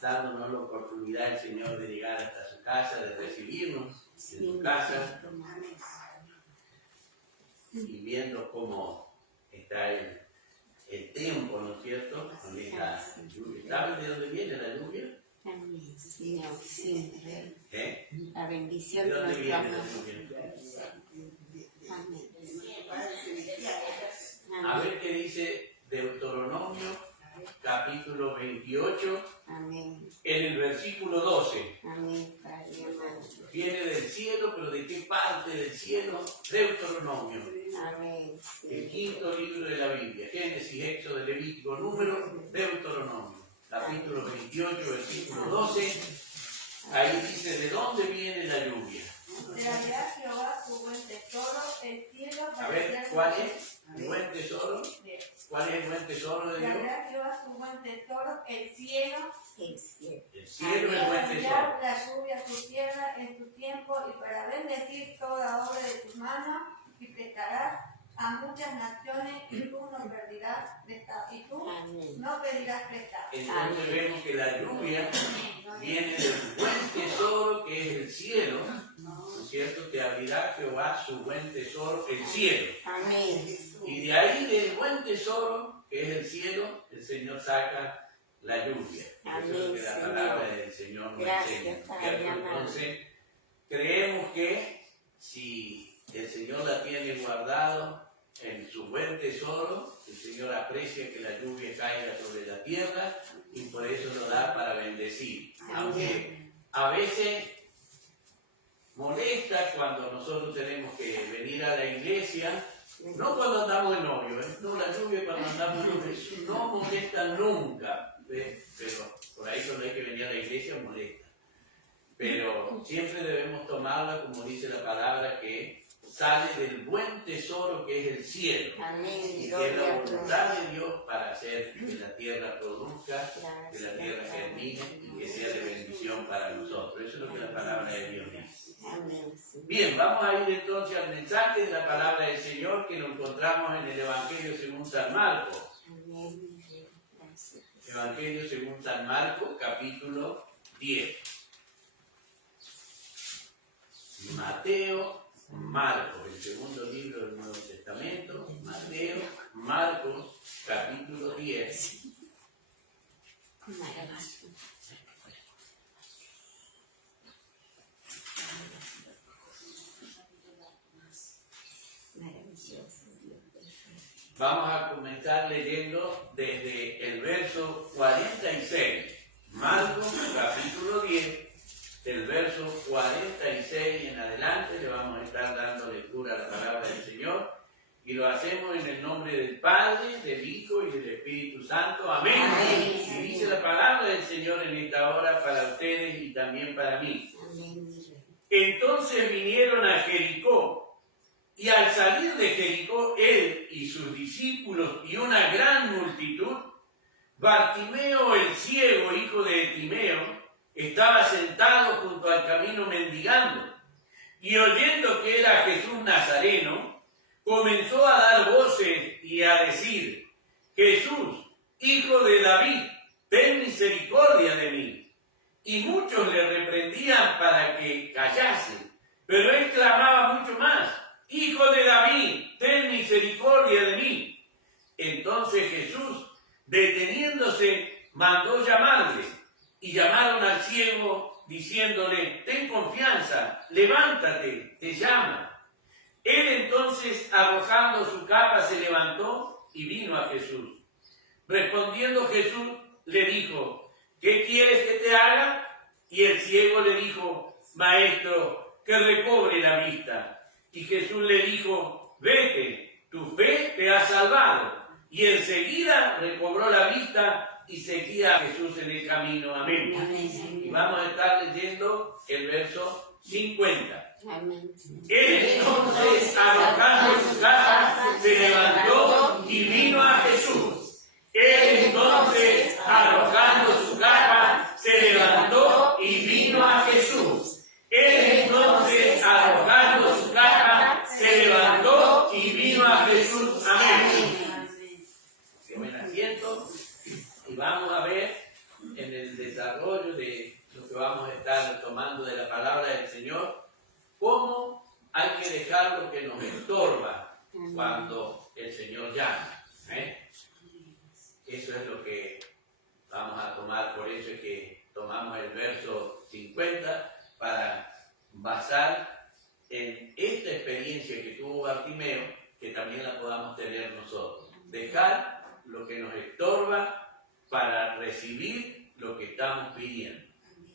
dándonos la oportunidad el Señor de llegar hasta su casa, de recibirnos en su casa y viendo cómo está el tiempo, ¿no es cierto? Con esa lluvia. ¿Saben de dónde viene la lluvia? Señor, siempre. La ¿De bendición de dónde nuestro viene la amor. lluvia? Amén. A ver qué dice Deuteronomio, capítulo 28, Amén. en el versículo 12. Amén, Padre amado. Viene del cielo, pero ¿de qué parte del cielo? Deuteronomio, Amén. el quinto libro de la Biblia. Génesis, Éxodo, Levítico, Número, Deuteronomio. Capítulo 28, versículo 12. Ahí dice, ¿de dónde viene la lluvia? Traerá Jehová su buen tesoro, el cielo A ver, ¿cuál es el buen tesoro? ¿Cuál es el buen tesoro de Dios? Traerá Jehová su buen tesoro, el cielo. El cielo. El cielo es el buen tesoro. Enviar la lluvia a tu tierra en tu tiempo y para bendecir toda obra de tus manos y prestarás a muchas naciones y tú no pedirás prestado. Y tú Amén. no pedirás prestado. Entonces vemos que la lluvia viene del buen tesoro que es el cielo, ¿no es cierto? Te abrirá Jehová su buen tesoro, el cielo. Amén. Y de ahí del buen tesoro, que es el cielo, el Señor saca la lluvia. Eso es lo que la palabra del Señor nos enseña. ¿Cierto? Entonces, creemos que si el Señor la tiene guardado en su buen tesoro, el Señor aprecia que la lluvia caiga sobre la tierra y por eso lo da para bendecir. Aunque a veces molesta cuando nosotros tenemos que venir a la iglesia, no cuando andamos de novio, no, la lluvia cuando andamos de novio, eso no molesta nunca, pero por ahí cuando hay que venir a la iglesia molesta. Pero siempre debemos tomarla, como dice la palabra, que sale del buen tesoro que es el cielo. Amén. Y que es la voluntad de Dios para hacer que la tierra produzca, que la tierra germine y que sea de bendición para nosotros. Eso es lo que la palabra de Dios dice. Amén. Bien, vamos a ir entonces al mensaje de la palabra del Señor que lo encontramos en el Evangelio según San Marcos. Amén. Gracias. Evangelio según San Marcos, capítulo 10. Mateo, Marcos, el segundo libro del Nuevo Testamento. Mateo, Marcos, capítulo 10. Maravilloso. Maravilloso. Vamos a comenzar leyendo desde el verso 46. Marcos, capítulo 10. Del verso 46 en adelante le vamos a estar dando lectura a la palabra del Señor y lo hacemos en el nombre del Padre, del Hijo y del Espíritu Santo. Amén. Amén. Y dice la palabra del Señor en esta hora para ustedes y también para mí. Amén. Entonces vinieron a Jericó y al salir de Jericó él y sus discípulos y una gran multitud, Bartimeo el ciego, hijo de Timeo, estaba sentado junto al camino mendigando, y oyendo que era Jesús Nazareno, comenzó a dar voces y a decir: Jesús, hijo de David, ten misericordia de mí. Y muchos le reprendían para que callase, pero él clamaba mucho más: Hijo de David, ten misericordia de mí. Entonces Jesús, deteniéndose, mandó llamarle. Y llamaron al ciego, diciéndole: ten confianza, levántate, te llama. Él entonces, arrojando su capa, se levantó y vino a Jesús. Respondiendo Jesús, le dijo: ¿qué quieres que te haga? Y el ciego le dijo: Maestro, que recobre la vista. Y Jesús le dijo: vete, tu fe te ha salvado. Y enseguida recobró la vista y seguía a Jesús en el camino. Amén. Amén. Y vamos a estar leyendo el verso 50. Amén. Él entonces, arrojando su capa, se levantó y vino a Jesús. Él entonces, arrojando su capa, se levantó y vino a Jesús. Él entonces, arrojando su capa, se levantó y vino a Jesús. Amén. Tomen asiento y vamos a ver en el desarrollo desarrollo de lo que vamos a estar tomando de la palabra del Señor, cómo hay que dejar lo que nos estorba cuando el Señor llama. Eso es lo que vamos a tomar, por eso es que tomamos el verso 50 para basar en esta experiencia que tuvo Bartimeo, que también la podamos tener nosotros. Dejar lo que nos estorba para recibir lo que estamos pidiendo.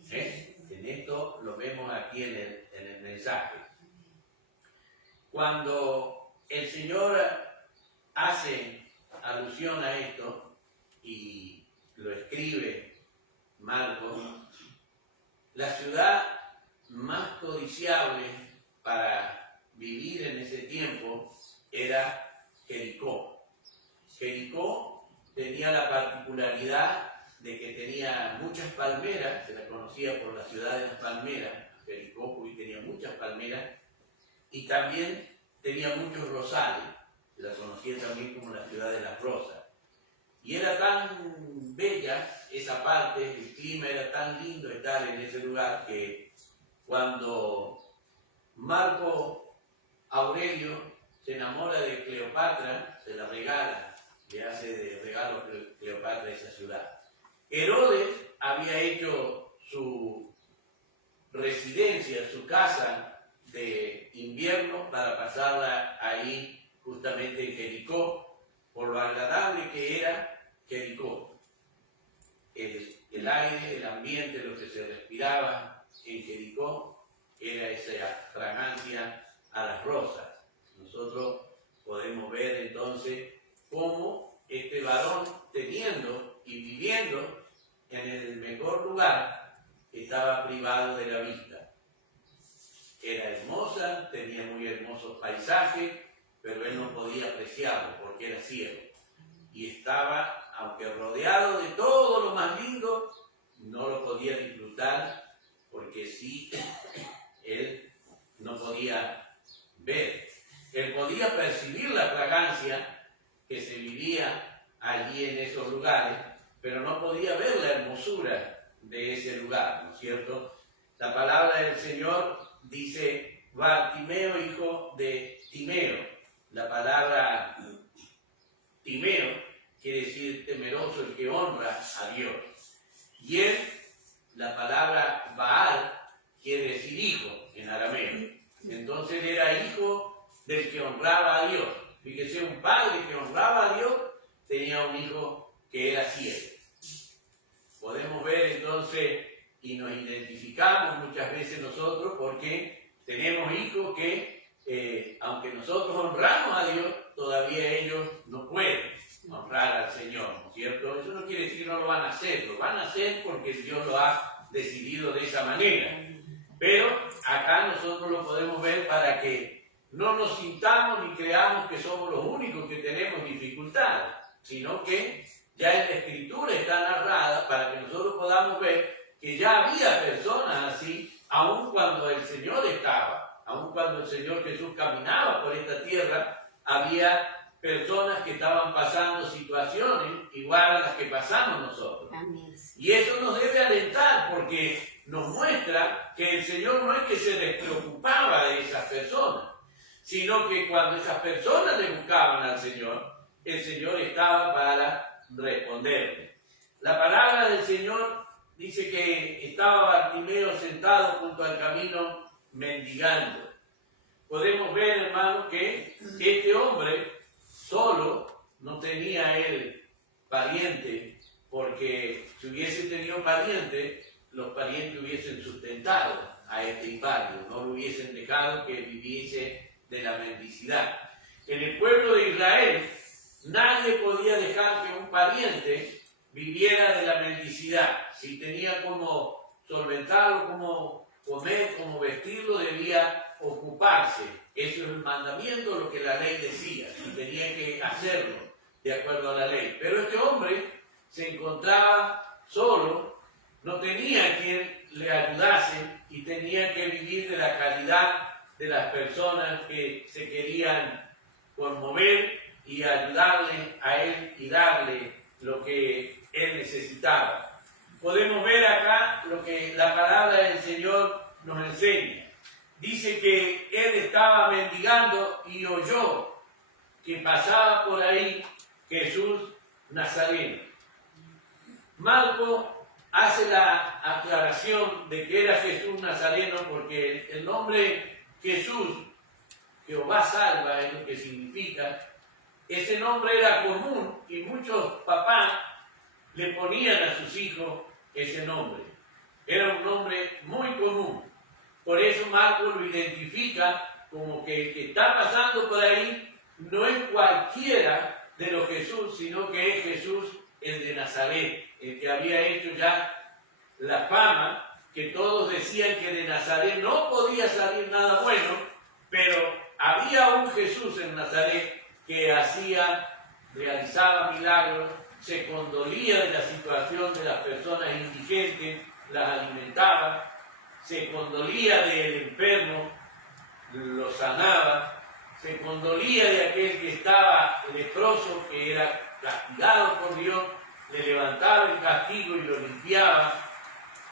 En esto lo vemos aquí en el mensaje. Cuando el Señor hace alusión a esto y lo escribe Marcos, la ciudad más codiciable para vivir en ese tiempo era Jericó. Jericó tenía la particularidad de que tenía muchas palmeras, se la conocía por la ciudad de las palmeras, Jericó, porque tenía muchas palmeras, y también tenía muchos rosales, se la conocía también como la ciudad de las rosas. Y era tan bella esa parte, el clima era tan lindo estar en ese lugar, que cuando Marco Aurelio se enamora de Cleopatra, se la regala, le hace de regalo a Cleopatra esa ciudad. Herodes había hecho su residencia, su casa de invierno para pasarla ahí justamente en Jericó, por lo agradable que era Jericó. El aire, el ambiente, lo que se respiraba en Jericó era esa fragancia a las rosas. Nosotros podemos ver entonces cómo este varón, teniendo y viviendo en el mejor lugar, estaba privado de la vista. Era hermosa, tenía muy hermosos paisajes, pero él no podía apreciarlo porque era ciego. Y estaba, aunque rodeado de todo lo más lindo, no lo podía disfrutar porque sí, él no podía ver. Él podía percibir la fragancia que se vivía allí en esos lugares, pero no podía ver la hermosura de ese lugar, ¿no es cierto? La palabra del Señor dice, Bartimeo, hijo de Timeo. La palabra Timeo quiere decir temeroso, el que honra a Dios. Y él, la palabra Baal, quiere decir hijo en arameo. Entonces él era hijo del que honraba a Dios. Fíjese, un padre que honraba a Dios tenía un hijo que era ciego. Podemos ver entonces, y nos identificamos muchas veces nosotros, porque tenemos hijos que, aunque nosotros honramos a Dios, todavía ellos no pueden honrar al Señor, ¿no es cierto? Eso no quiere decir que no lo van a hacer, lo van a hacer porque Dios lo ha decidido de esa manera. Pero acá nosotros lo podemos ver para que no nos sintamos ni creamos que somos los únicos que tenemos dificultades, sino que ya en la Escritura está narrada para que nosotros podamos ver que ya había personas así, aun cuando el Señor estaba, aun cuando el Señor Jesús caminaba por esta tierra, había personas que estaban pasando situaciones igual a las que pasamos nosotros. Amén. Y eso nos debe alentar porque nos muestra que el Señor no es que se despreocupaba de esas personas, sino que cuando esas personas le buscaban al Señor, el Señor estaba para responderle. La palabra del Señor dice que estaba Bartimeo sentado junto al camino mendigando. Podemos ver, hermano, que este hombre solo no tenía él pariente, porque si hubiese tenido pariente, los parientes hubiesen sustentado a este inválido, no lo hubiesen dejado que viviese de la mendicidad. En el pueblo de Israel, nadie podía dejar que un pariente viviera de la mendicidad. Si tenía como solventarlo, como comer, como vestirlo, debía ocuparse. Eso es el mandamiento, lo que la ley decía, y tenía que hacerlo de acuerdo a la ley. Pero este hombre se encontraba solo, no tenía quien le ayudase y tenía que vivir de la caridad de las personas que se querían conmover y ayudarle a él y darle lo que él necesitaba. podemos ver acá lo que la palabra del Señor nos enseña. Dice que él estaba mendigando y oyó que pasaba por ahí Jesús Nazareno. Marco hace la aclaración de que era Jesús Nazareno porque el nombre Jesús, Jehová salva, es lo que significa. Ese nombre era común y muchos papás le ponían a sus hijos ese nombre. Era un nombre muy común. Por eso Marco lo identifica como que el que está pasando por ahí no es cualquiera de los Jesús, sino que es Jesús el de Nazaret, el que había hecho ya la fama, que todos decían que de Nazaret no podía salir nada bueno, pero había un Jesús en Nazaret que realizaba milagros, se condolía de la situación de las personas indigentes, las alimentaba, se condolía del enfermo, lo sanaba, se condolía de aquel que estaba leproso, que era castigado por Dios, le levantaba el castigo y lo limpiaba.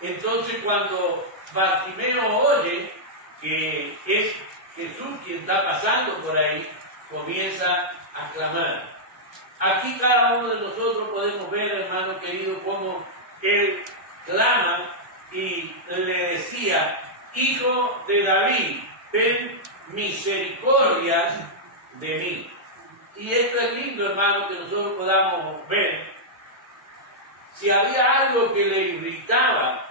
Entonces cuando Bartimeo oye que es Jesús quien está pasando por ahí, comienza a clamar. Aquí cada uno de nosotros podemos ver, hermano querido, cómo él clama y le decía: Hijo de David, ten misericordia de mí. Y esto es lindo, hermano, que nosotros podamos ver. Si había algo que le irritaba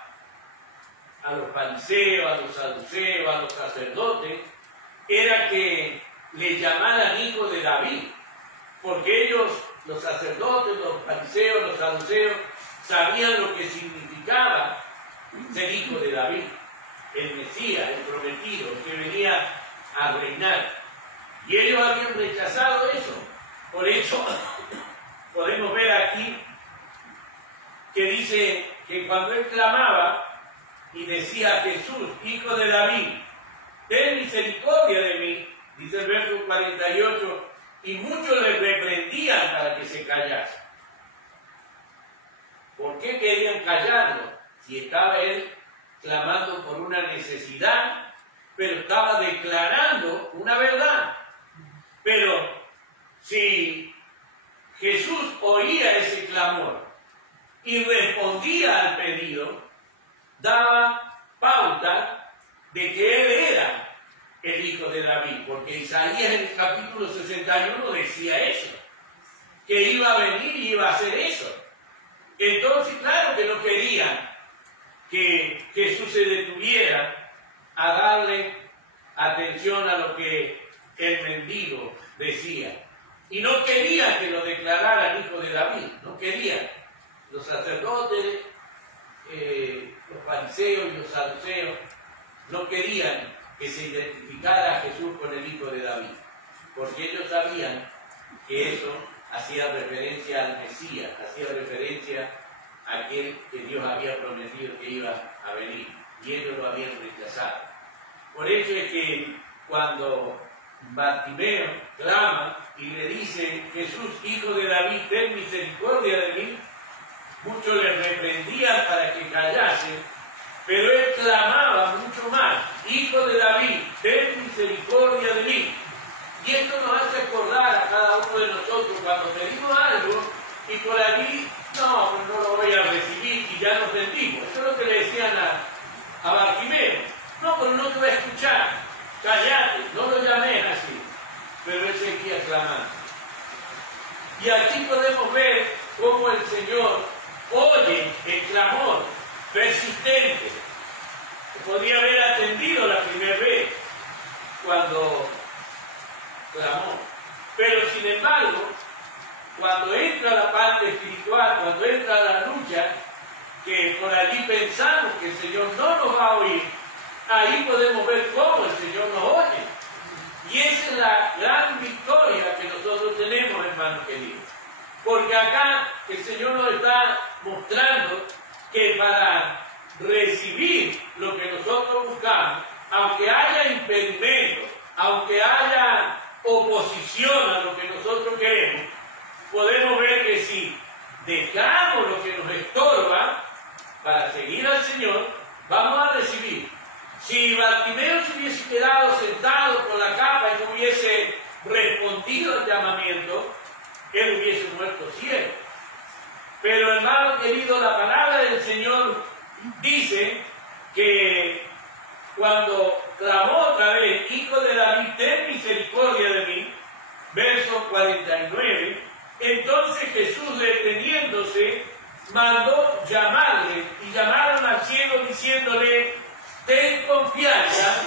a los fariseos, a los saduceos, a los sacerdotes, era que le llamaran hijo de David, porque ellos, los sacerdotes, los fariseos, los saduceos, sabían lo que significaba ser hijo de David, el Mesías, el prometido, que venía a reinar. Y ellos habían rechazado eso. Por eso podemos ver aquí que dice que cuando él clamaba y decía: Jesús, hijo de David, ten misericordia de mí, dice el verso 48, y muchos le reprendían para que se callase. ¿Por qué querían callarlo? Si estaba él clamando por una necesidad, pero estaba declarando una verdad. Pero si Jesús oía ese clamor y respondía al pedido, daba pauta de que él era el hijo de David, porque Isaías en el capítulo 61 decía eso, que iba a venir y iba a hacer eso. Entonces, claro que no querían que Jesús se detuviera a darle atención a lo que el mendigo decía. Y no quería que lo declararan hijo de David, no querían. Los sacerdotes, los fariseos y los saduceos no querían que se identificara a Jesús con el hijo de David, porque ellos sabían que eso hacía referencia al Mesías, hacía referencia a aquel que Dios había prometido que iba a venir, y ellos lo habían rechazado. Por eso es que cuando Bartimeo clama y le dice: Jesús, hijo de David, ten misericordia de mí, muchos le reprendían para que callase, pero él clamaba mucho más: Hijo de David, ten misericordia de mí. Y esto nos hace acordar a cada uno de nosotros cuando pedimos algo y por allí, no, pues no lo voy a recibir y ya nos rendimos. Eso es lo que le decían a Bartimeo: no, pues no te voy a escuchar, callate, no lo llames así. Pero él seguía clamando. Y aquí podemos ver cómo el Señor oye el clamor persistente. Podría haber atendido la primera vez cuando clamó. Pero sin embargo, cuando entra la parte espiritual, cuando entra la lucha, que por allí pensamos que el Señor no nos va a oír, ahí podemos ver cómo el Señor nos oye. Y esa es la gran victoria que nosotros tenemos, hermanos queridos. Porque acá el Señor nos está mostrando que para recibir lo que nosotros buscamos, aunque haya impedimentos, aunque haya oposición a lo que nosotros queremos, podemos ver que si dejamos lo que nos estorba, para seguir al Señor, vamos a recibir. Si Bartimeo se hubiese quedado sentado con la capa y no hubiese respondido al llamamiento, él hubiese muerto ciego. Pero, hermano querido, la palabra del Señor dice que cuando clamó otra vez, Hijo de David, ten misericordia de mí, verso 49, entonces Jesús, deteniéndose, mandó llamarle, y llamaron al ciego diciéndole: ten confianza,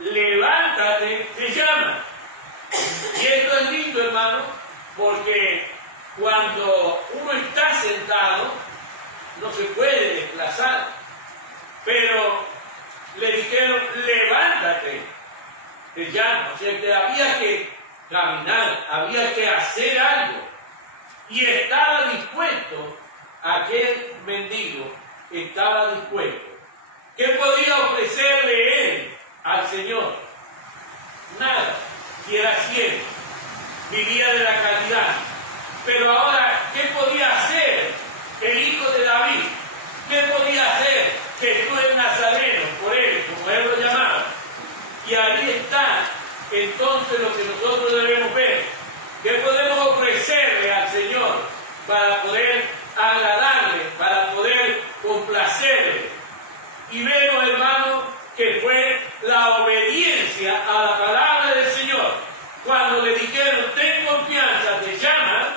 levántate, te llama. Y esto es lindo, hermano, porque cuando uno está sentado, no se puede desplazar, pero le dijeron: levántate, te llama. O sea que había que caminar, había que hacer algo, y estaba dispuesto. Aquel mendigo estaba dispuesto. ¿Qué podía ofrecerle él al Señor? Nada, si era ciego, vivía de la caridad. Pero ahora, ¿qué podía hacer el Hijo de David? ¿Qué podía hacer Jesús el Nazareno por él, como él lo llamaba? Y ahí está entonces lo que nosotros debemos ver. ¿Qué podemos ofrecerle al Señor para poder agradarle, para poder complacerle? Y vemos, hermano, que fue la obediencia a la palabra del Señor. Cuando le dijeron: ten confianza, te llama,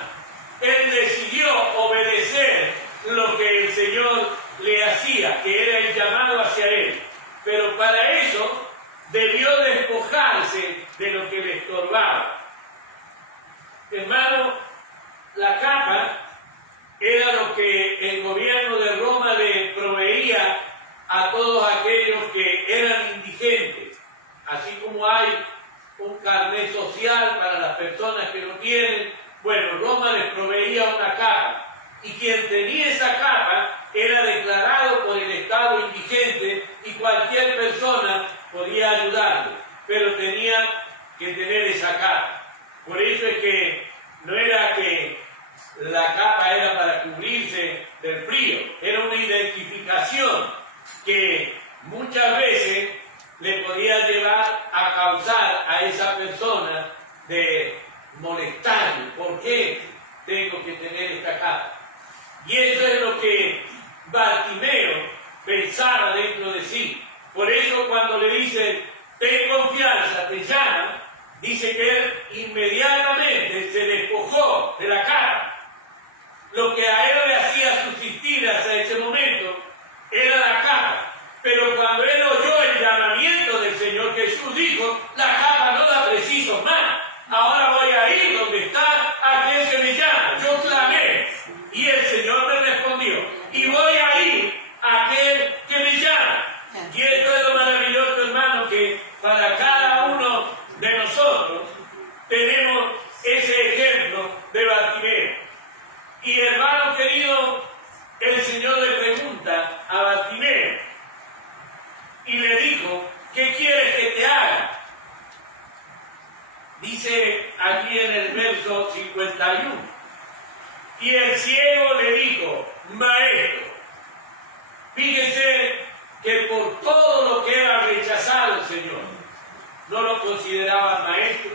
él decidió obedecer lo que el Señor le hacía, que era el llamado hacia él. Pero para eso debió despojarse de lo que le estorbaba. Hermano, la capa era lo que el gobierno de Roma le proveía a todos aquellos que eran indigentes. Así como hay un carnet social para las personas que no tienen, bueno, Roma les proveía una capa. Y quien tenía esa capa era declarado por el Estado indigente y cualquier persona podía ayudarle, pero tenía que tener esa capa. Por eso es que no era que la capa era para cubrirse del frío, era una identificación que muchas veces le podía llevar a causar a esa persona de molestarle. ¿Por qué tengo que tener esta capa? Y eso es lo que Bartimeo pensaba dentro de sí. Por eso cuando le dicen: ten confianza, te llama, dice que él inmediatamente se despojó de la capa. Lo que a él le hacía subsistir hasta ese momento era la capa. Pero cuando él oyó el llamamiento del Señor Jesús, dijo: la capa no la preciso más. Ahora voy a ir donde está aquel que me llama. Yo clamé y el Señor me respondió. Y voy a ir a aquel que me llama. Y esto es lo maravilloso, hermano, que para cada uno de nosotros tenemos ese ejemplo de Bartimeo. Y hermano querido, el Señor le pregunta a Bartimeo y le dijo: ¿qué quieres que te haga? Dice aquí en el verso 51. Y el ciego le dijo: maestro. Fíjese que por todo lo que era rechazado el Señor, no lo consideraban maestro,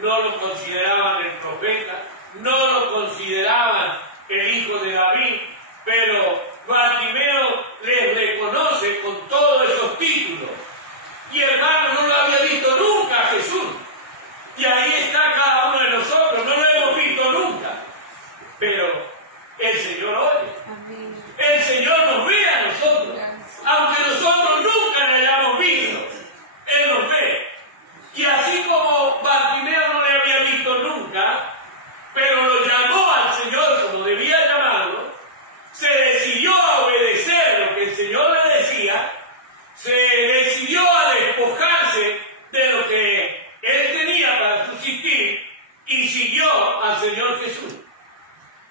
no lo consideraban el profeta, no lo consideraban el Hijo de David, pero Bartimeo les reconoce con todos esos títulos. Y hermano, no lo había visto nunca a Jesús. Y ahí está cada uno de nosotros, no lo hemos visto nunca. Pero el Señor oye. Amén. El Señor nos ve a nosotros. Aunque nosotros nunca le hayamos visto, Él nos ve. Y así como Bartimeo no le había visto nunca, pero lo llamó al Señor como debía llamarlo, se decidió a obedecer lo que el Señor le decía, se decidió a despojarse de lo que él tenía para subsistir y siguió al Señor Jesús.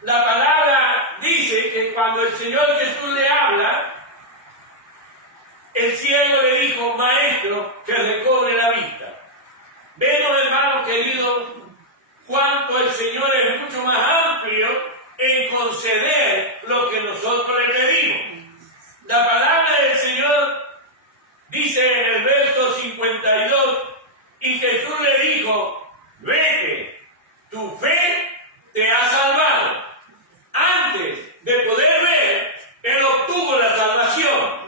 La palabra dice que cuando el Señor Jesús le habla, el ciego le dijo: maestro, que recobre la vista. Vemos, hermano querido, cuánto el Señor es mucho más amplio en conceder lo que nosotros le pedimos. 52, y Jesús le dijo, vete, tu fe te ha salvado. Antes de poder ver, él obtuvo la salvación.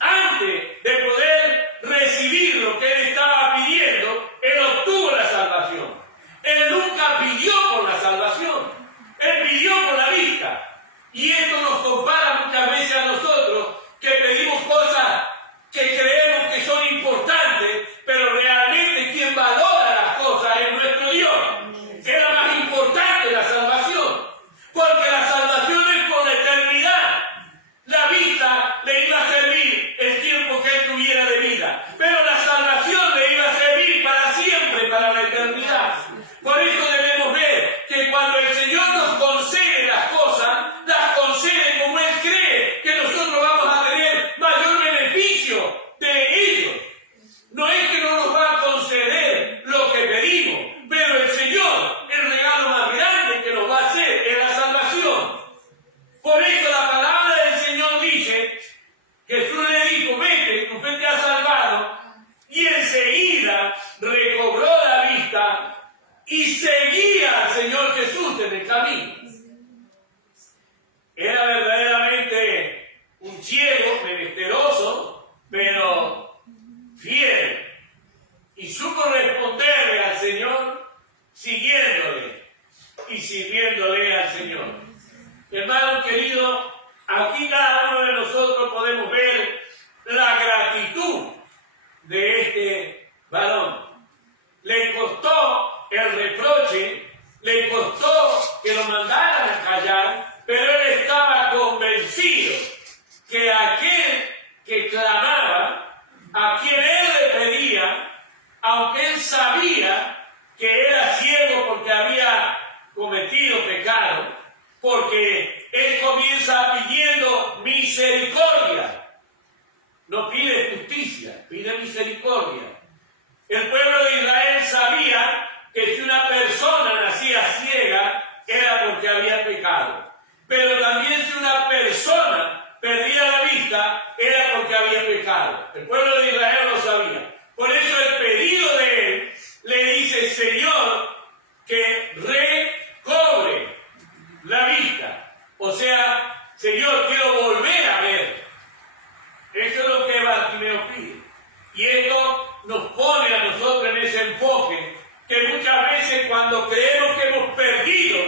Antes de poder recibir lo que él estaba pidiendo, él obtuvo la salvación. Él nunca pidió por la salvación, él pidió por la vista. Y esto nos compara muchas veces a nosotros, que pedimos cosas que creemos que son importantes, pero realmente quien valora las cosas es nuestro Dios. Era más importante la salvación, porque la salvación es por la eternidad. La vista le iba a servir el tiempo que él tuviera de vida, pero la salvación le iba a servir para siempre, para la eternidad. Por eso debemos ver que cuando el Señor nos concede las cosas, las concede como Él cree que nosotros vamos a tener mayor beneficio de ellos. No es que no nos va a conceder lo que pedimos, pero el Señor, el regalo más grande que nos va a hacer es la salvación. Por eso la palabra del Señor dice, Jesús le dijo, vete, tu fe te ha salvado, y enseguida recobró la vista y seguía al Señor Jesús en el camino. Era verdaderamente un ciego, menesteroso, pero fiel. Y supo responderle al Señor, siguiéndole y sirviéndole al Señor. Hermano querido, aquí cada uno de nosotros podemos ver la gratitud de este varón. Le costó el reproche, le costó que lo mandaran a callar, pero él estaba convencido que aquel que clamaba, a quien él le pedía, aunque él sabía que era ciego porque había cometido pecado, porque él comienza pidiendo misericordia, no pide justicia, pide misericordia. El pueblo de Israel sabía que si una persona nacía ciega era porque había pecado. Pero también si una persona perdía la vista era porque había pecado. El pueblo de Israel lo sabía. Por eso el pedido de él le dice, Señor, que recobre la vista. O sea, Señor, quiero volver a ver. Eso es lo que Bartimeo pide. Y esto nos pone a nosotros en ese enfoque que muchas veces cuando creemos que hemos perdido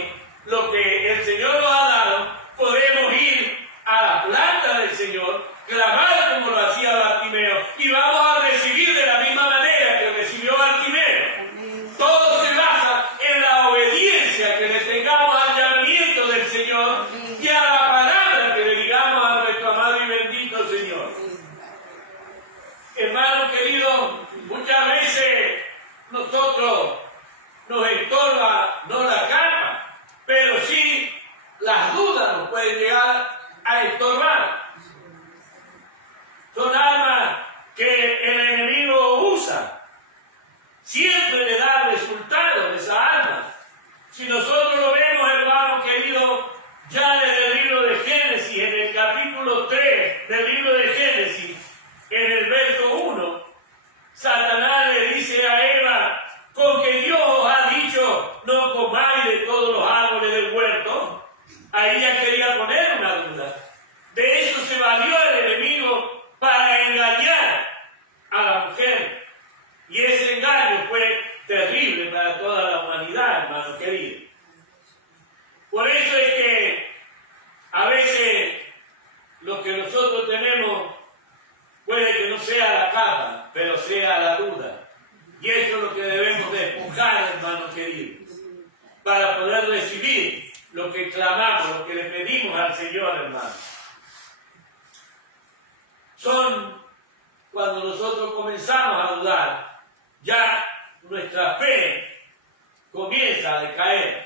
lo que el Señor nos ha dado, podemos ir a la planta del Señor, clamar como lo hacía Bartimeo, y vamos a recibir de la misma manera que recibió Bartimeo. Todo se basa en la obediencia que le tengamos al llamamiento del Señor y a la palabra que le digamos a nuestro amado y bendito Señor. Hermano querido, muchas veces nosotros nos estorba no la calma, pero sí las dudas nos pueden llegar a estorbar. Son armas que el enemigo usa. Siempre le da resultados esa arma. Si nosotros lo vemos, hermano querido, ya desde el libro de Génesis, en el capítulo 3 del libro de Génesis, en el verso 1, Satanás le dice a Eva, con que Dios os ha dicho, no comáis de todos los árboles del huerto. Ahí ya quería poner una duda. De eso se valió el enemigo para engañar a la mujer. Y ese engaño fue terrible para toda la humanidad, hermano querido. Por eso es que a veces lo que nosotros tenemos puede que no sea la capa, pero sea la duda. Y eso es lo que debemos despojar, hermano querido, para poder recibir lo que clamamos, lo que le pedimos al Señor, hermano. Son cuando nosotros comenzamos a dudar, ya nuestra fe comienza a decaer.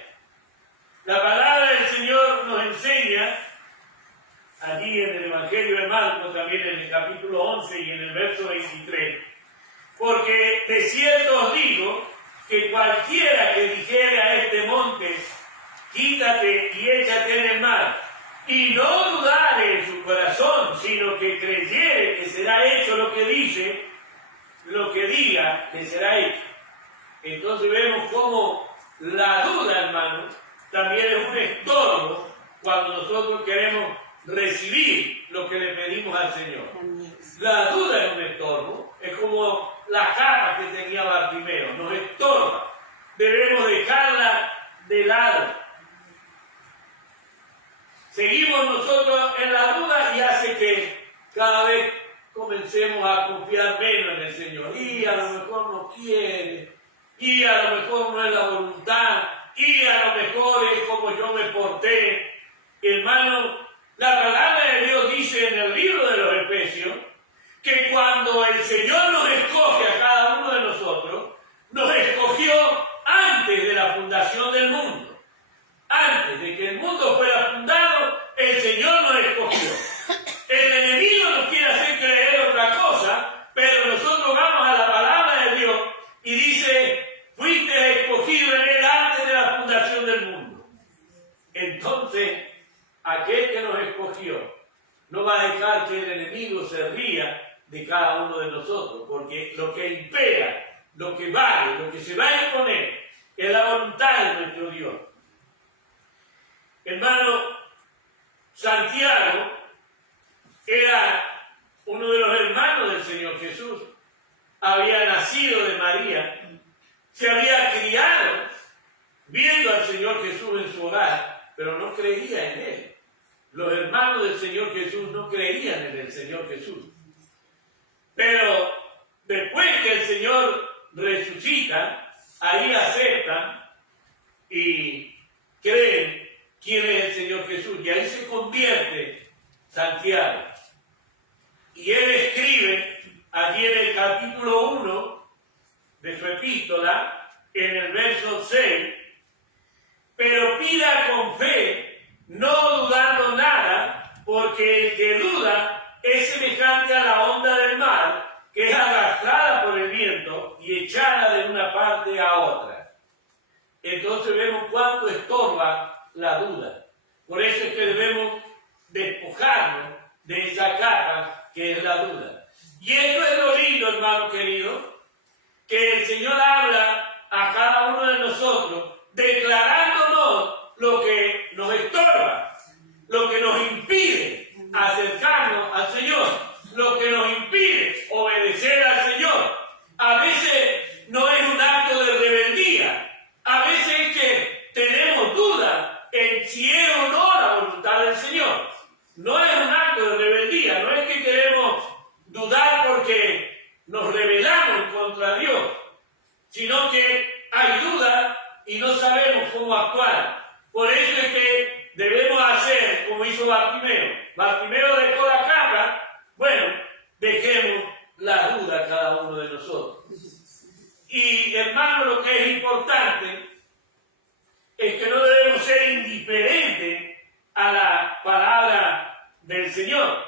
La palabra del Señor nos enseña, allí en el Evangelio de Marcos, también en el capítulo 11 y en el verso 23, porque de cierto os digo que cualquiera que dijere a este monte, quítate y échate en el mar, y no dudare en su corazón, sino que creyere que será hecho lo que dice, lo que diga le será hecho. Entonces vemos cómo la duda, hermano, también es un estorbo cuando nosotros queremos recibir lo que le pedimos al Señor. Amén. La duda es un estorbo, es como la capa que tenía Bartimeo, nos estorba. Debemos dejarla de lado. Seguimos nosotros en la duda y hace que cada vez comencemos a confiar menos en el Señor. Y a lo mejor no quiere, y a lo mejor no es la voluntad, y a lo mejor es como yo me porté. Hermano, la palabra de Dios dice en el libro de los Efesios que cuando el Señor nos escoge a cada uno de nosotros, nos escogió antes de la fundación del mundo. Antes de que el mundo fuera fundado, el Señor nos escogió. El enemigo nos quiere hacer creer otra cosa, pero nosotros vamos a la palabra de Dios y dice, fuiste escogido en él antes de la fundación del mundo. Entonces, aquel que nos escogió no va a dejar que el enemigo se ría de cada uno de nosotros, porque lo que impera, lo que vale, lo que se va a imponer es la voluntad de nuestro Dios. Hermano, Santiago era uno de los hermanos del Señor Jesús, había nacido de María, se había criado viendo al Señor Jesús en su hogar, pero no creía en Él. Los hermanos del Señor Jesús no creían en el Señor Jesús. Pero después que el Señor resucita, ahí aceptan y creen quién es el Señor Jesús. Y ahí se convierte Santiago. Y él escribe allí en el capítulo 1 de su epístola, en el verso 6, pero pida con fe, no dudando nada, porque el que duda es semejante a la onda del mar, que es arrastrada por el viento y echada de una parte a otra. Entonces vemos cuánto estorba la duda. Por eso es que debemos despojarnos de esa capa que es la duda. Y esto es lo lindo, hermano querido, que el Señor habla a cada uno de nosotros, declarándonos lo que nos estorba, lo que nos impide acercarnos al Señor, lo que nos impide obedecer al Señor. A veces no es un acto de rebeldía, a veces es que tenemos dudas en si es o no la voluntad del Señor. No es un acto de rebeldía, no es que queremos dudar porque nos rebelamos contra Dios, sino que hay duda y no sabemos cómo actuar. Por eso es que debemos hacer como hizo Bartimeo. Bartimeo dejó la capa, bueno, dejemos la duda a cada uno de nosotros. Y hermano, lo que es importante es que no debemos ser indiferentes a la palabra del Señor.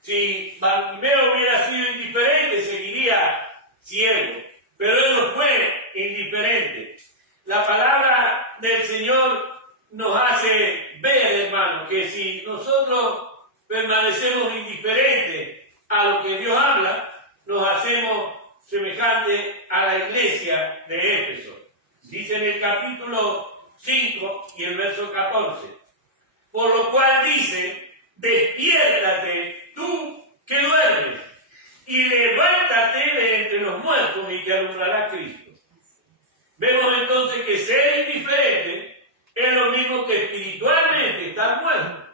Si Bartimeo hubiera sido indiferente, seguiría ciego, pero él no fue indiferente. La palabra del Señor nos hace ver, hermano, que si nosotros permanecemos indiferentes a lo que Dios habla, nos hacemos semejantes a la iglesia de Éfeso. Dice en el capítulo 5 y el verso 14, por lo cual dice, despiértate tú que duermes, y levántate de entre los muertos y te alumbrará Cristo. Vemos entonces que ser indiferente es lo mismo que espiritualmente estar muerto.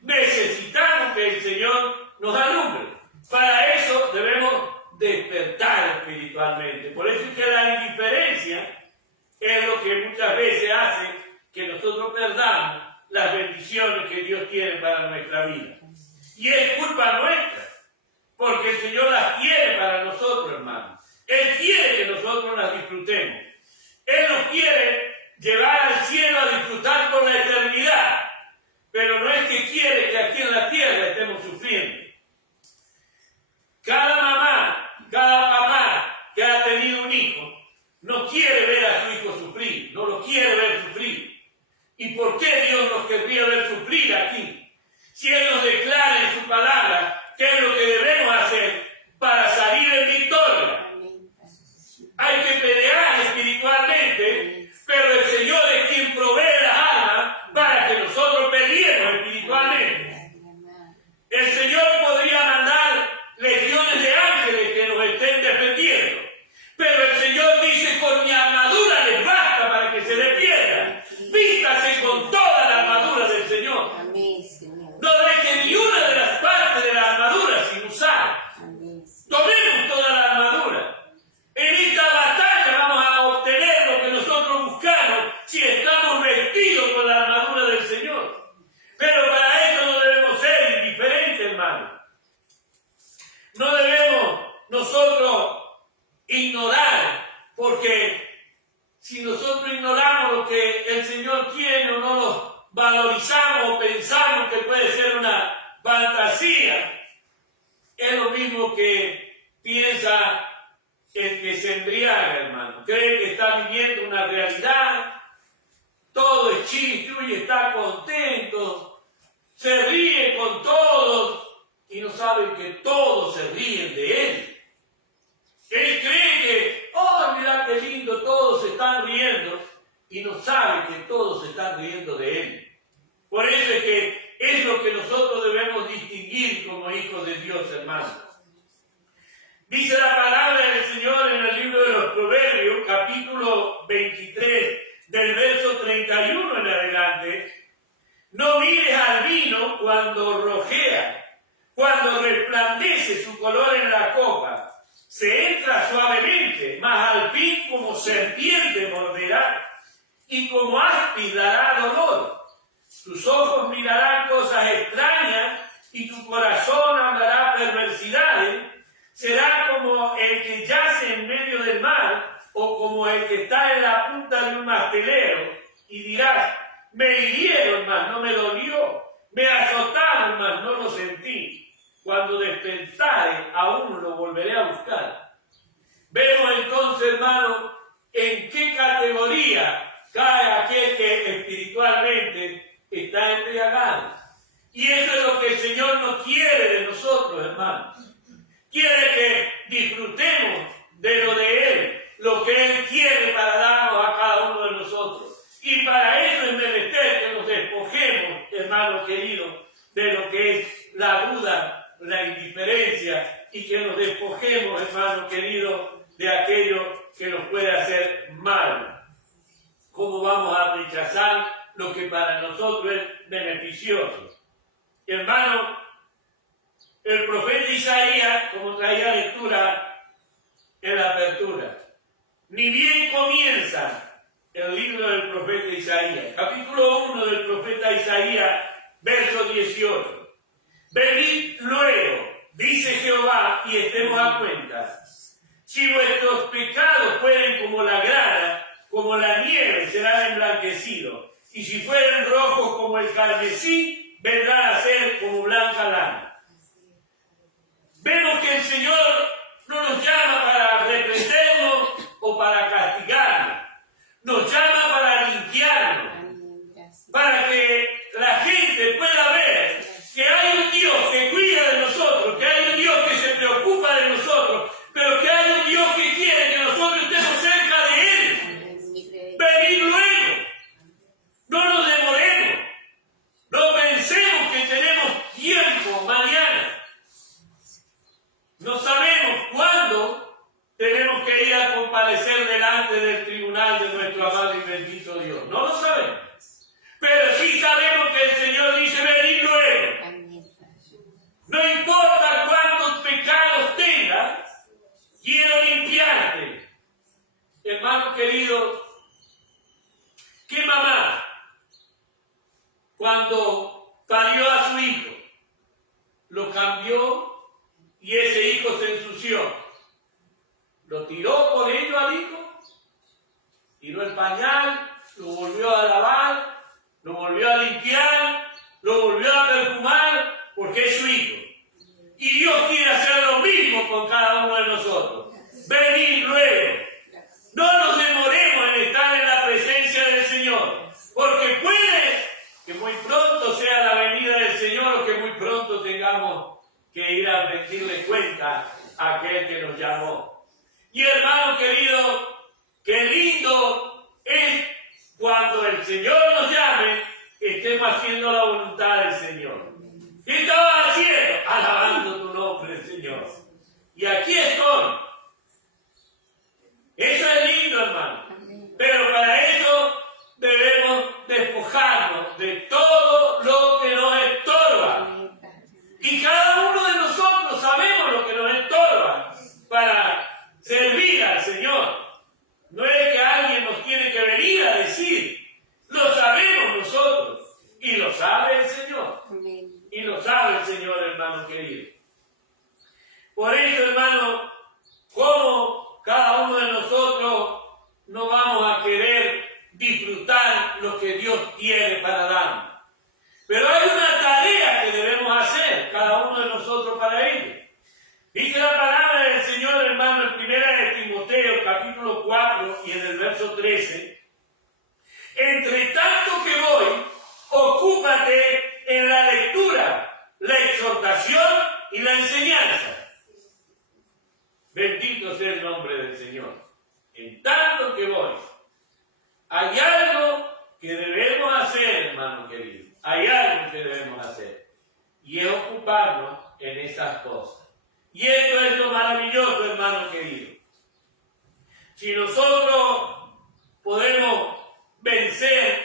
Necesitamos que el Señor nos alumbre. Para eso debemos despertar espiritualmente. Por eso es que la indiferencia es lo que muchas veces hace que nosotros perdamos las bendiciones que Dios tiene para nuestra vida. Y es culpa nuestra, porque el Señor las quiere para nosotros, hermanos. Él quiere que nosotros las disfrutemos. Él nos quiere llevar al cielo a disfrutar por la eternidad, pero no es que quiere que aquí en la tierra estemos sufriendo. Cada mamá, cada papá que ha tenido un hijo, no quiere ver a su hijo sufrir, no lo quiere ver sufrir. ¿Y por qué Dios nos querría ver sufrir aquí? Si Él nos declara en su palabra qué es lo que debemos hacer para salir en victoria. mismo que piensa el que se embriaga, hermano. Cree que está viviendo una realidad, todo es chiste, y está contento, se ríe con todos y no sabe que todos se ríen de él. Él cree que, oh, mira qué lindo, todos se están riendo, y no sabe que todos se están riendo de él. Por eso es que es lo que nosotros debemos distinguir como hijos de Dios, hermanos. Dice la palabra del Señor en el libro de los Proverbios, capítulo 23, del verso 31 en adelante: no mires al vino cuando rojea, cuando resplandece su color en la copa. Se entra suavemente, mas al fin como serpiente morderá, y como áspid dará dolor. Tus ojos mirarán cosas extrañas, y tu corazón hablará perversidades. Será como el que yace en medio del mar, o como el que está en la punta de un mastelero, y dirás: me hirieron, mas no me dolió, me azotaron, mas no lo sentí. Cuando despertare, aún lo volveré a buscar. Vemos entonces, hermano, en qué categoría cae aquel que espiritualmente está embriagado. Y eso es lo que el Señor no quiere de nosotros, hermanos. Quiere que disfrutemos de lo de Él, lo que Él quiere para darnos a cada uno de nosotros. Y para eso es menester que nos despojemos, hermanos queridos, de lo que es la duda, la indiferencia, y que nos despojemos, hermanos queridos, de aquello que nos puede hacer mal. ¿Cómo vamos a rechazar lo que para nosotros es beneficioso? Hermano, el profeta Isaías, como traía lectura en la apertura, ni bien comienza el libro del profeta Isaías, capítulo 1 del profeta Isaías, verso 18. Venid luego, dice Jehová, y estemos a cuenta. Si vuestros pecados fueren como la grana, como la nieve serán emblanquecidos, y si fueren rojos como el carmesí, vendrán a ser como blanca lana. Vemos que el Señor no nos llama para reprendernos o para castigarnos, nos llama para limpiarnos, para que la gente pueda ver que hay un Dios que cuida de nosotros, que hay un Dios que se preocupa de nosotros, pero que hay un Dios que quiere que nosotros estemos cerca de Él. Venid luego, no nos demoremos, no pensemos que tenemos tiempo mañana. No sabemos cuándo tenemos que ir a comparecer delante del tribunal de nuestro amado y bendito Dios. No lo sabemos. Pero sí sabemos que el Señor dice: venid luego. No importa cuántos pecados tengas, quiero limpiarte. Hermano querido, ¿qué mamá, cuando parió a su hijo, lo cambió y ese hijo se ensució? ¿Lo tiró por ello al hijo? ¿Tiró el pañal? ¿Lo volvió a lavar? ¿Lo volvió a limpiar? ¿Lo volvió a perfumar? Porque es su hijo. Y Dios quiere hacer lo mismo con cada uno de nosotros. Venid luego. No nos demoremos en estar en la presencia del Señor, porque puede que muy pronto sea la venida del Señor, o que muy pronto tengamos que ir a rendirle cuenta a aquel que nos llamó. Y hermano querido, qué lindo es cuando el Señor nos llame, estemos haciendo la voluntad del Señor. ¿Qué estabas haciendo? Alabando tu nombre, Señor. Y aquí estoy. Eso es lindo, hermano. Pero para eso debemos despojarnos de todo lo que nos estorba. Y cada uno de nosotros sabemos lo que nos estorba para servir al Señor. No es que alguien nos tiene que venir a decir. Lo sabemos nosotros. Y lo sabe el Señor. Y lo sabe el Señor, hermano querido. Por eso, hermano, como cada uno de nosotros no vamos a querer disfrutar lo que Dios tiene para darnos. Pero hay una tarea que debemos hacer, cada uno de nosotros, para ello. Dice la palabra del Señor, hermano, en 1 de Timoteo, capítulo 4 y en el verso 13. Entre tanto que voy, ocúpate en la lectura, la exhortación y la enseñanza. Bendito sea el nombre del Señor. En tanto que voy. Hay algo que debemos hacer, hermano querido. Hay algo que debemos hacer. Y es ocuparnos en esas cosas. Y esto es lo maravilloso, hermano querido. Si nosotros podemos vencer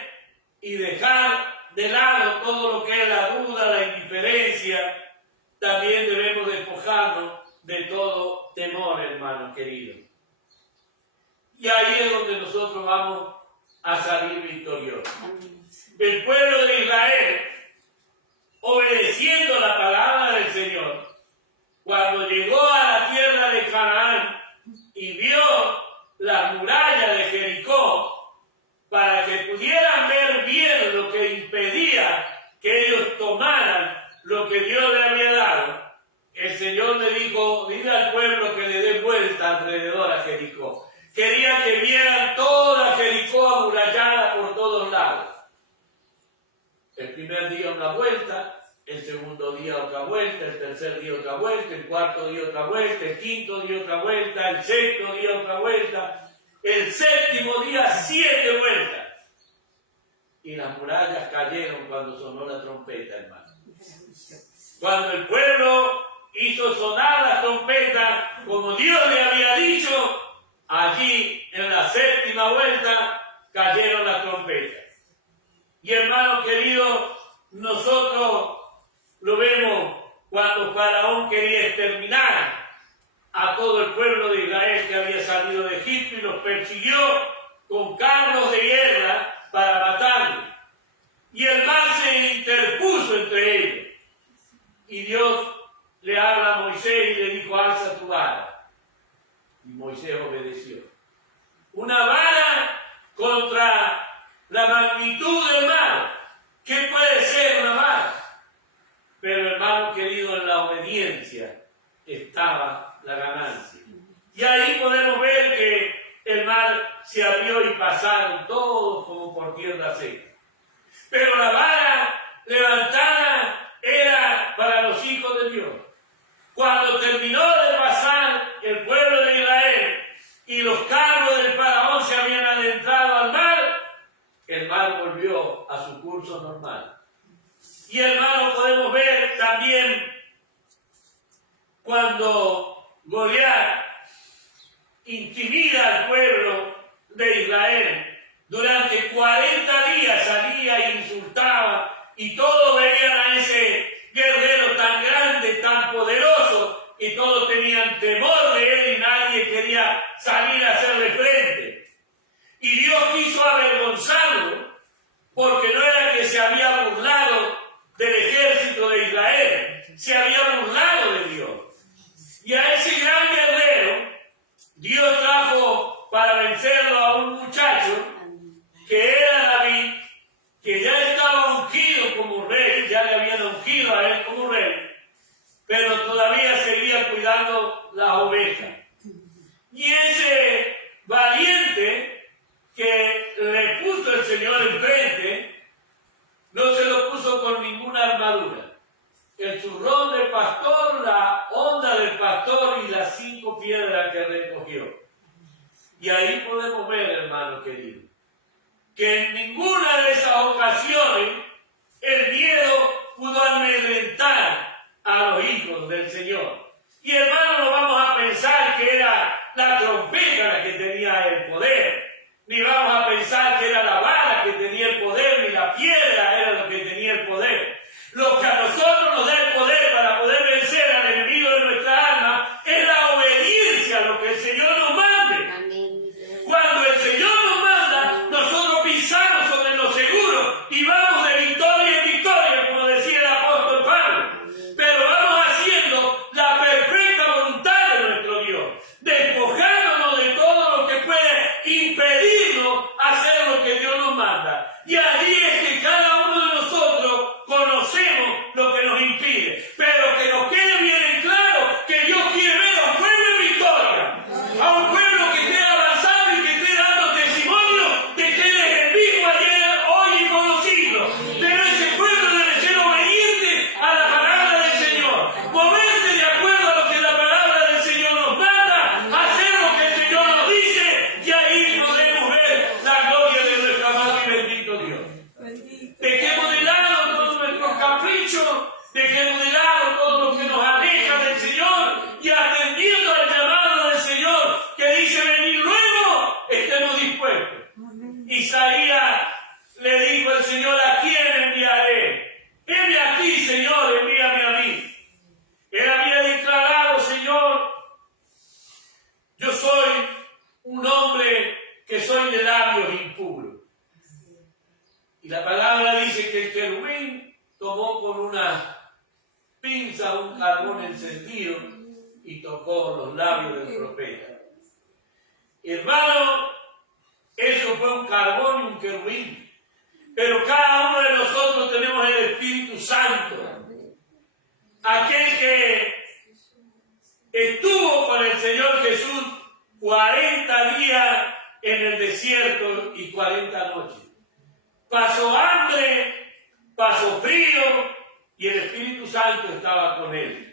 y dejar de lado todo lo que es la duda, la indiferencia, también debemos despojarnos de todo temor, hermano querido. Y ahí es donde nosotros vamos a salir victoriosos. El pueblo de Israel, obedeciendo la palabra del Señor, cuando llegó a la tierra de Canaán y vio las murallas de Jericó, para que pudieran ver bien lo que impedía que ellos tomaran lo que Dios le había dado, el Señor le dijo: dile al pueblo que le dé vuelta alrededor a Jericó. Quería que vieran toda Jericó amurallada por todos lados. El primer día una vuelta, el segundo día otra vuelta, el tercer día otra vuelta, el cuarto día otra vuelta, el quinto día otra vuelta, el sexto día otra vuelta, el séptimo día 7 vueltas. Y las murallas cayeron cuando sonó la trompeta, hermano. Cuando el pueblo hizo sonar la trompeta, como Dios le había dicho, allí en la séptima vuelta cayeron las trompetas. Y hermano querido, nosotros lo vemos cuando Faraón quería exterminar a todo el pueblo de Israel que había salido de Egipto y los persiguió con carros de guerra para matarlos. Y el mar se interpuso entre ellos. Y Dios le habla a Moisés y le dijo: alza tu vara. Y Moisés obedeció. Una vara contra la magnitud del mar. ¿Qué puede ser una vara? Pero hermano querido, en la obediencia estaba la ganancia. Y ahí podemos ver que el mar se abrió y pasaron todos como por tierra seca. Pero la vara levantada era para los hijos de Dios. Cuando terminó de pasar el pueblo de Israel y los carros del faraón se habían adentrado al mar, el mar volvió a su curso normal. Y hermano, podemos ver también cuando Goliat intimida al pueblo de Israel. Durante 40 días salía e insultaba y todos veían a ese guerrero tan grande, tan poderoso, y todos tenían temor de él y nadie quería salir a hacerle frente. Y Dios quiso avergonzarlo porque no era que se había burlado del ejército de Israel, se había burlado de Dios. Y a ese gran guerrero Dios trajo para vencerlo a un muchacho que era David, que ya estaba ungido como rey, ya le habían ungido a él como rey, pero todavía seguía cuidando las ovejas. Y ese valiente que le puso el Señor enfrente, no se lo puso con ninguna armadura. El zurrón del pastor, la honda del pastor y las 5 piedras que recogió. Y ahí podemos ver, hermano querido, que en ninguna de esas ocasiones el miedo pudo amedrentar a los hijos del Señor. Y hermano, no vamos a pensar que era la trompeta la que tenía el poder, ni vamos a pensar que era la vara que tenía el poder, ni la piedra era lo que tenía el poder. Lo que a nosotros nos da el poder para poder vencer al enemigo de nuestra alma es la obediencia a lo que el Señor nos mande. Cuando el Señor nos manda, nosotros pisamos sobre lo seguro y vamos de victoria en victoria, como decía el apóstol Pablo. Pero vamos haciendo la y tocó los labios del profeta. Hermano, eso fue un carbón y un querubín. Pero cada uno de nosotros tenemos el Espíritu Santo. Aquel que estuvo con el Señor Jesús 40 días en el desierto y 40 noches. Pasó hambre, pasó frío y el Espíritu Santo estaba con él.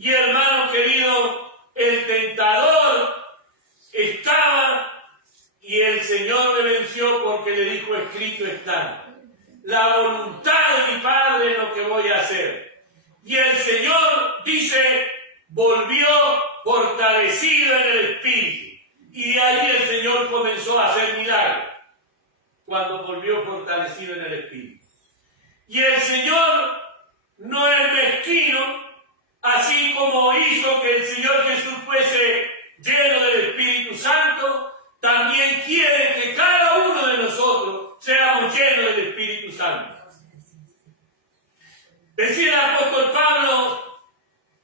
Y hermano querido, el tentador estaba y el Señor le venció porque le dijo: escrito está, la voluntad de mi Padre es lo que voy a hacer. Y el Señor dice, volvió fortalecido en el Espíritu. Y de ahí el Señor comenzó a hacer milagros, cuando volvió fortalecido en el Espíritu. Y el Señor no es mezquino, así como hizo que el Señor Jesús fuese lleno del Espíritu Santo, también quiere que cada uno de nosotros seamos llenos del Espíritu Santo. Decía el apóstol Pablo: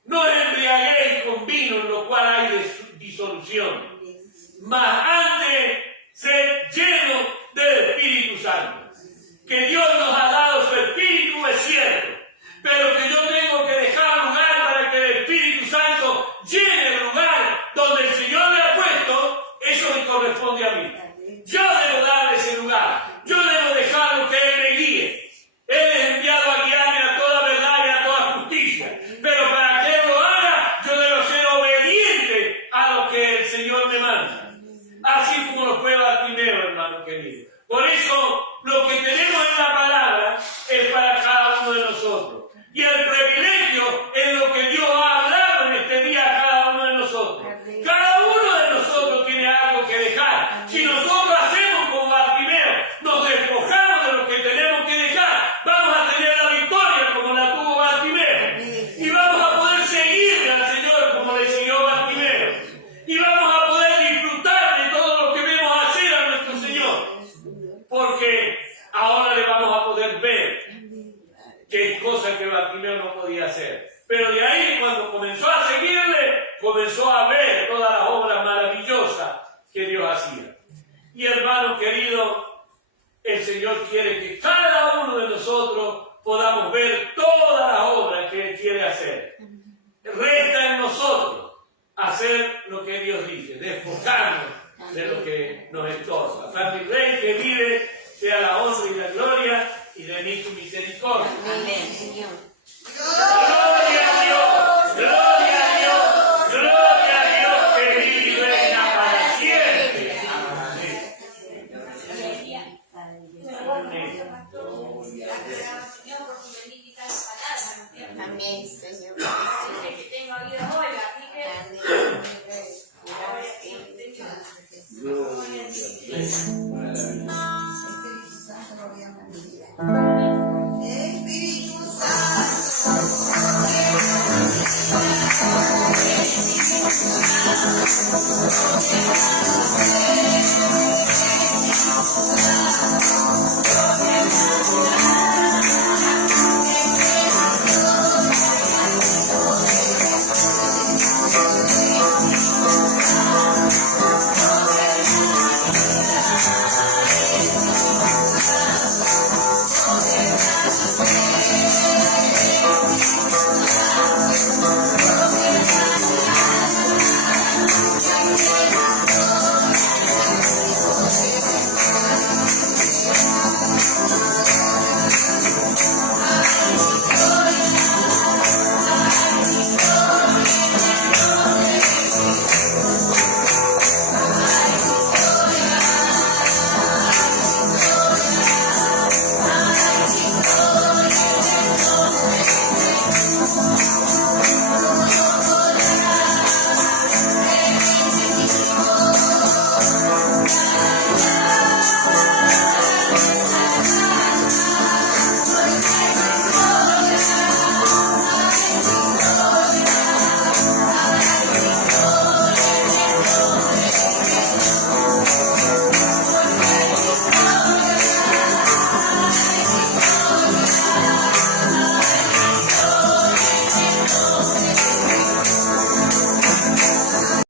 no os embriaguéis con vino, en lo cual hay disolución, mas antes sed llenos del Espíritu Santo. Que Dios nos ha dado su Espíritu es cierto, pero que yo tengo que dejar lugar para que el Espíritu Santo llene el lugar donde el Señor le ha puesto. Eso me corresponde a mí. Yo debo darle ese lugar. Yo debo dejarlo que Él me guíe. Él es enviado a guiarme a toda verdad y a toda justicia. Pero para que Él lo haga, yo debo ser obediente a lo que el Señor me manda. Así como lo fue Bartimeo, hermano querido. Por eso, lo que tenemos en la palabra es para cada uno de nosotros. Y el privilegio es lo que Dios ha hablado en este día a cada uno de nosotros. Cada uno de nosotros tiene algo que dejar. Si nosotros hacemos como Bartimeo, nos despojamos de lo que tenemos que dejar, vamos a tener la victoria como la tuvo Bartimeo. Y vamos a poder seguirle al Señor como le siguió Bartimeo. Y vamos a poder disfrutar de todo lo que vemos hacer a nuestro Señor. Porque ahora le vamos a poder ver que es cosa que Bartimeo no podía hacer. Pero de ahí, cuando comenzó a seguirle, comenzó a ver todas las obras maravillosas que Dios hacía. Y hermano querido, el Señor quiere que cada uno de nosotros podamos ver todas las obras que Él quiere hacer. Resta